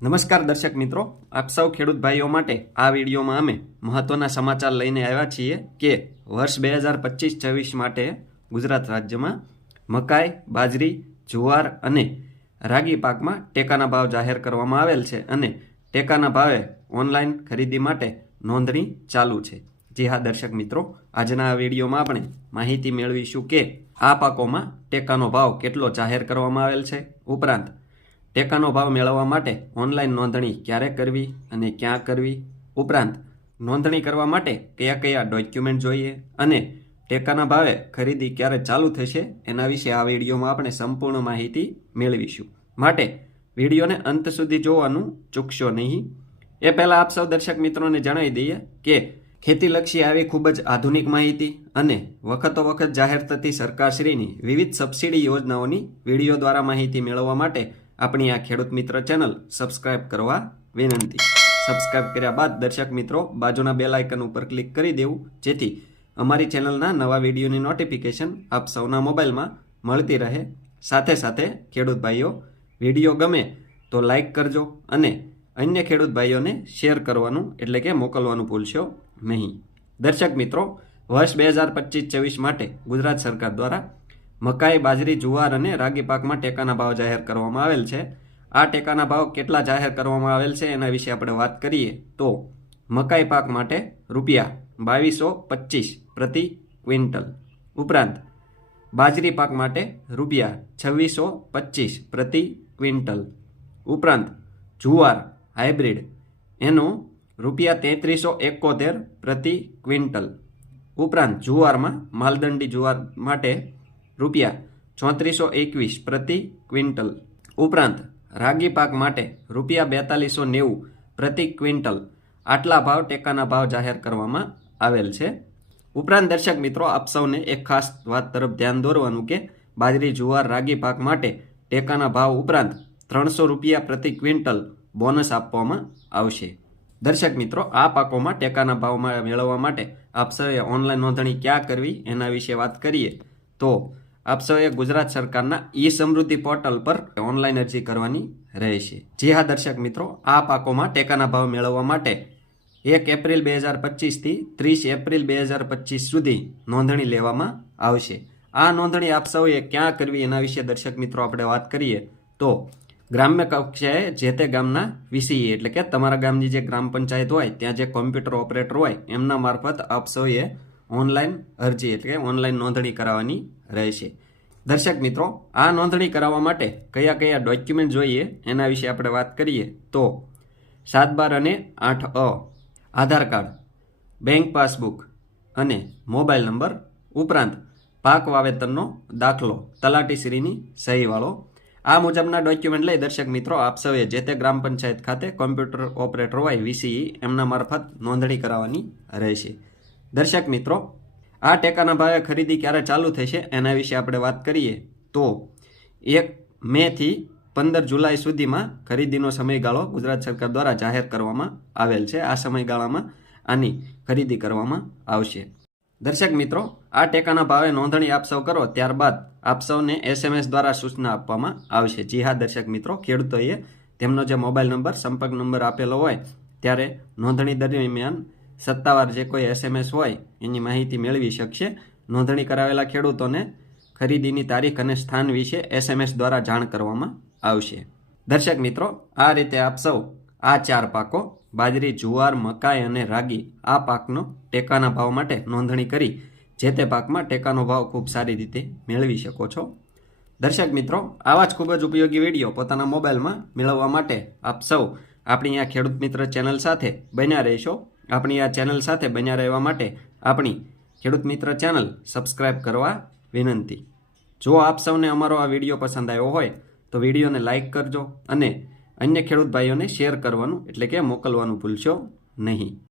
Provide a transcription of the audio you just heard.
નમસ્કાર દર્શક મિત્રો, આપ સૌ ખેડૂત ભાઈઓ માટે આ વિડીયોમાં અમે મહત્વના સમાચાર લઈને આવ્યા છીએ કે વર્ષ બે હજાર પચીસ છવ્વીસ માટે ગુજરાત રાજ્યમાં મકાઈ, બાજરી, જુવાર અને રાગી પાકમાં ટેકાના ભાવ જાહેર કરવામાં આવેલ છે અને ટેકાના ભાવે ઓનલાઈન ખરીદી માટે નોંધણી ચાલુ છે. જી હા, દર્શક મિત્રો, આજના આ વિડીયોમાં આપણે માહિતી મેળવીશું કે આ પાકોમાં ટેકાનો ભાવ કેટલો જાહેર કરવામાં આવેલ છે. ઉપરાંત ટેકાનો ભાવ મેળવવા માટે ઓનલાઈન નોંધણી ક્યારે કરવી અને ક્યાં કરવી? ઉપરાંત, નોંધણી કરવા માટે કયા કયા ડોક્યુમેન્ટ જોઈએ અને ટેકાના ભાવે ખરીદી ક્યારે ચાલુ થશે એના વિશે આ વિડીયોમાં આપણે સંપૂર્ણ માહિતી મેળવીશું. માટે વિડીયોને અંત સુધી જોવાનું ચૂકશો નહીં. એ પહેલાં આપ સૌ દર્શક મિત્રોને જણાવી દઈએ કે ખેતીલક્ષી આવી ખૂબ જ આધુનિક માહિતી અને વખતો વખત જાહેર થતી સરકારશ્રીની વિવિધ સબસિડી યોજનાઓની વીડિયો દ્વારા માહિતી મેળવવા માટે આપણી આ ખેડૂત મિત્ર ચેનલ સબસ્ક્રાઇબ કરવા વિનંતી. સબસ્ક્રાઇબ કર્યા બાદ દર્શક મિત્રો બાજુના બેલ આઇકન ઉપર ક્લિક કરી દેવું, જેથી અમારી ચેનલના નવા વિડીયોની નોટિફિકેશન આપ સૌના મોબાઈલમાં મળતી રહે. સાથે સાથે ખેડૂત ભાઈઓ, વીડિયો ગમે તો લાઇક કરજો અને અન્ય ખેડૂત ભાઈઓને શેર કરવાનું એટલે કે મોકલવાનું ભૂલશો નહીં. દર્શક મિત્રો, વર્ષ બે હજાર પચીસ છવ્વીસ માટે ગુજરાત સરકાર દ્વારા મકાઈ, બાજરી, જુવાર અને રાગી પાકમાં ટેકાના ભાવ જાહેર કરવામાં આવેલ છે. આ ટેકાના ભાવ કેટલા જાહેર કરવામાં આવેલ છે એના વિશે આપણે વાત કરીએ તો મકાઈ પાક માટે રૂપિયા બાવીસો પચીસ પ્રતિ ક્વિન્ટલ ઉપરાંત બાજરી પાક માટે રૂપિયા છવ્વીસો પચીસ પ્રતિ ક્વિન્ટલ ઉપરાંત જુવાર હાઇબ્રિડ એનું રૂપિયા તેત્રીસો એકોતેર પ્રતિ ક્વિન્ટલ ઉપરાંત જુવારમાં માલદંડી જુવાર માટે રૂપિયા ચોત્રીસો એકવીસ પ્રતિ ક્વિન્ટલ. ઉપરાંત, રાગી પાક માટે રૂપિયા બેતાલીસો નેવું પ્રતિ ક્વિન્ટલ. આટલા ભાવ ટેકાના ભાવ જાહેર કરવામાં આવેલ છે. ઉપરાંત, દર્શક મિત્રો, આપ સૌને એક ખાસ વાત તરફ ધ્યાન દોરવાનું કે બાજરી, જુવાર, રાગી પાક માટે ટેકાના ભાવ ઉપરાંત ત્રણસો રૂપિયા પ્રતિ ક્વિન્ટલ બોનસ આપવામાં આવશે. દર્શક મિત્રો, આ પાકોમાં ટેકાના ભાવમાં મેળવવા માટે આપ સૌએ ઓનલાઈન નોંધણી ક્યાં કરવી એના વિશે વાત કરીએ તો આપ સૌએ ગુજરાત સરકારના ઈ સમૃદ્ધિ પોર્ટલ પર ઓનલાઈન અરજી કરવાની રહેશે. જી હા, દર્શક મિત્રો, આ પાકોમાં ટેકાના ભાવ મેળવવા માટે એક એપ્રિલ બે હજાર પચીસથી ત્રીસ એપ્રિલ બે હજાર પચીસ સુધી નોંધણી લેવામાં આવશે. આ નોંધણી આપ સૌએ ક્યાં કરવી એના વિશે દર્શક મિત્રો આપણે વાત કરીએ તો ગ્રામ્ય કક્ષાએ જે તે ગામના વીસીઈ એટલે કે તમારા ગામની જે ગ્રામ પંચાયત હોય, ત્યાં જે કોમ્પ્યુટર ઓપરેટર હોય, એમના મારફત આપ સૌએ ઓનલાઈન અરજી એટલે કે ઓનલાઈન નોંધણી કરાવવાની રહેશે. દર્શક મિત્રો, આ નોંધણી કરાવવા માટે કયા કયા ડોક્યુમેન્ટ જોઈએ એના વિશે આપણે વાત કરીએ તો સાત બાર અને આઠ અ, આધાર કાર્ડ, બેંક પાસબુક અને મોબાઈલ નંબર ઉપરાંત પાક વાવેતરનો દાખલો તલાટીશ્રીની સહીવાળો. આ મુજબના ડોક્યુમેન્ટ લઈ દર્શક મિત્રો, આપ સૌએ જે તે ગ્રામ પંચાયત ખાતે કોમ્પ્યુટર ઓપરેટર હોય, વીસીઈ, એમના મારફત નોંધણી કરાવવાની રહેશે. દર્શક મિત્રો, આ ટેકાના ભાવે ખરીદી ક્યારે ચાલુ થશે એના વિશે આપણે વાત કરીએ તો એક મેથી પંદર જુલાઈ સુધીમાં ખરીદીનો સમયગાળો ગુજરાત સરકાર દ્વારા જાહેર કરવામાં આવેલ છે. આ સમયગાળામાં આની ખરીદી કરવામાં આવશે. દર્શક મિત્રો, આ ટેકાના ભાવે નોંધણી આપ સૌ કરો, ત્યારબાદ આપ સૌને એસએમએસ દ્વારા સૂચના આપવામાં આવશે. જી હા, દર્શક મિત્રો, ખેડૂતોએ તેમનો જે મોબાઈલ નંબર, સંપર્ક નંબર આપેલો હોય, ત્યારે નોંધણી દરમિયાન સત્તાવાર જે કોઈ એસએમએસ હોય, એની માહિતી મેળવી શકશે. નોંધણી કરાવેલા ખેડૂતોને ખરીદીની તારીખ અને સ્થાન વિશે એસએમએસ દ્વારા જાણ કરવામાં આવશે. દર્શક મિત્રો, આ રીતે આપ સૌ આ ચાર પાકો, બાજરી, જુવાર, મકાઈ અને રાગી, આ પાકનો ટેકાના ભાવ માટે નોંધણી કરી, જે તે પાકમાં ટેકાનો ભાવ ખૂબ સારી રીતે મેળવી શકો છો. દર્શક મિત્રો, આવા જ ખૂબ જ ઉપયોગી વીડિયો પોતાના મોબાઈલમાં મેળવવા માટે આપ સૌ આપણી આ ખેડૂત મિત્ર ચેનલ સાથે બન્યા રહેશો. આપણી આ ચેનલ સાથે બન્યા રહેવા માટે આપણી ખેડૂત મિત્ર ચેનલ સબસ્ક્રાઇબ કરવા વિનંતી. જો આપ સૌને અમારો આ વીડિયો પસંદ આવ્યો હોય, તો વિડીયોને લાઇક કરજો અને અન્ય ખેડૂત ભાઈઓને શેર કરવાનું એટલે કે મોકલવાનું ભૂલશો નહીં.